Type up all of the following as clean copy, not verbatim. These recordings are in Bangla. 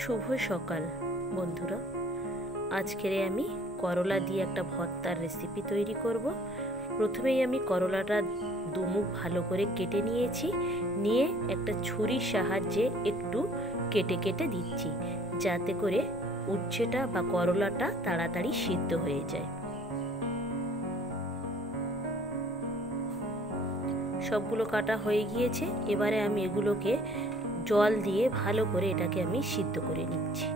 শুভ সকাল বন্ধুরা। আজকের আমি করলা দিয়ে একটা ভর্তার রেসিপি তৈরি করব। প্রথমেই আমি করলাটা দুমুখ ভালো করে কেটে নিয়েছি, নিয়ে একটা ছুরির সাহায্যে একটু কেটে কেটে দিচ্ছি, যাতে করে উচ্ছেটা বা করলাটা তাড়াতাড়ি সিদ্ধ হয়ে যায়। সবগুলো কাটা হয়ে গিয়েছে। এবারে আমি এগুলোকে জল দিয়ে ভালো করে এটাকে আমি সিদ্ধ করে নিচ্ছি।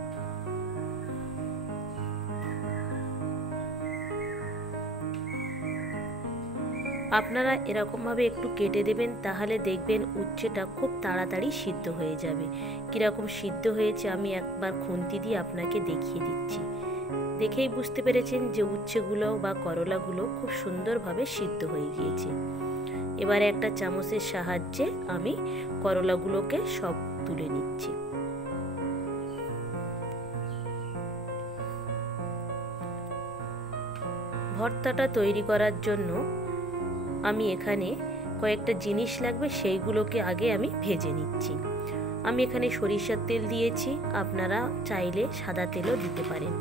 আপনারা এরকমভাবে একটু কেটে দেবেন, তাহলে দেখবেন উচ্ছেটা খুব তাড়াতাড়ি সিদ্ধ হয়ে যাবে। কীরকম সিদ্ধ হয়েছে আমি একবার খুন্তি দিয়ে আপনাকে দেখিয়ে দিচ্ছি। দেখেই বুঝতে পেরেছেন যে উচ্ছেগুলো বা করলাগুলো খুব সুন্দরভাবে সিদ্ধ হয়ে গিয়েছে। এবারে একটা চামচের সাহায্যে আমি করলাগুলোকে সব তুলে নিচ্ছি। ভর্তাটা তৈরি করার জন্য আমি এখানে কয়েকটা জিনিস লাগবে, সেইগুলোকে আগে আমি ভেজে নিচ্ছি। আমি এখানে সরিষার তেল দিয়েছি, আপনারা চাইলে সাদা তেলও দিতে পারেন।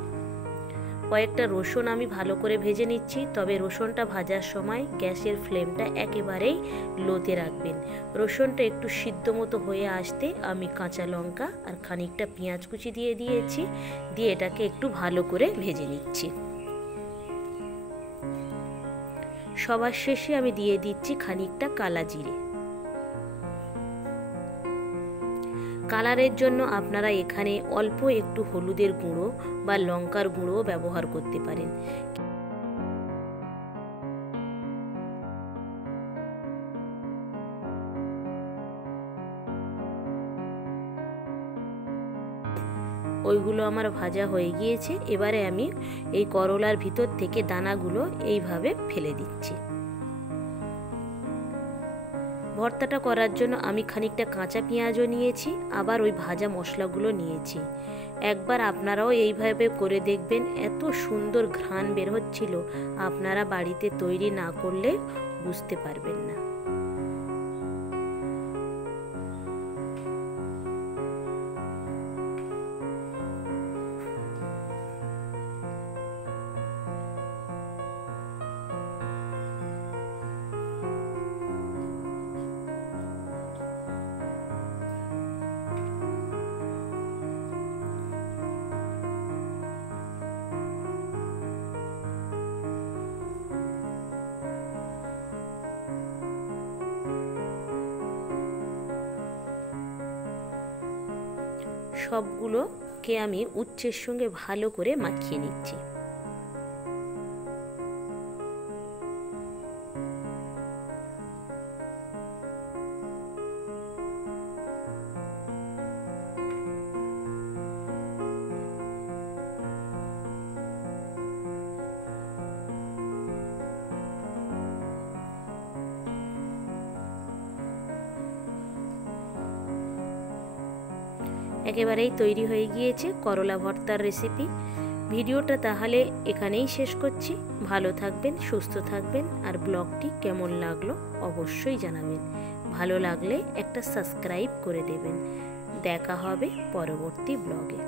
কয়েকটা রসুন আমি ভালো করে ভেজে নিচ্ছি, তবে রসুনটা ভাজার সময় গ্যাসের ফ্লেমটা একেবারেই লোতে রাখবেন। রসুনটা একটু সিদ্ধ মতো হয়ে আসতে আমি কাঁচা লঙ্কা আর খানিকটা পেঁয়াজ কুচি দিয়ে দিয়েছি, দিয়ে এটাকে একটু ভালো করে ভেজে নিচ্ছি। সবার শেষে আমি দিয়ে দিচ্ছি খানিকটা কালা জিরে। কালারের জন্য আপনারা এখানে অল্প একটু হলুদের গুঁড়ো বা লঙ্কার গুঁড়ো ব্যবহার করতে পারেন। ওইগুলো আমার ভাজা হয়ে গিয়েছে। এবারে আমি এই করলার ভিতর থেকে দানাগুলো এইভাবে ফেলে দিচ্ছি। ভর্তাটা করার জন্য আমি খানিকটা কাঁচা পেঁয়াজও নিয়েছি, আবার ওই ভাজা মশলাগুলো নিয়েছি। একবার আপনারাও এইভাবে করে দেখবেন, এত সুন্দর ঘ্রাণ বের হচ্ছিল, আপনারা বাড়িতে তৈরি না করলে বুঝতে পারবেন না। সবগুলোকে আমি উচ্ছের সঙ্গে ভালো করে মাখিয়ে নিচ্ছি। একেবারেই তৈরি হয়ে গিয়েছে করলা ভর্তার রেসিপি। ভিডিওটা তাহলে এখানেই শেষ করছি। ভালো থাকবেন, সুস্থ থাকবেন, আর ব্লগটি কেমন লাগলো অবশ্যই জানাবেন। ভালো লাগলে একটা সাবস্ক্রাইব করে দেবেন। দেখা হবে পরবর্তী ব্লগে।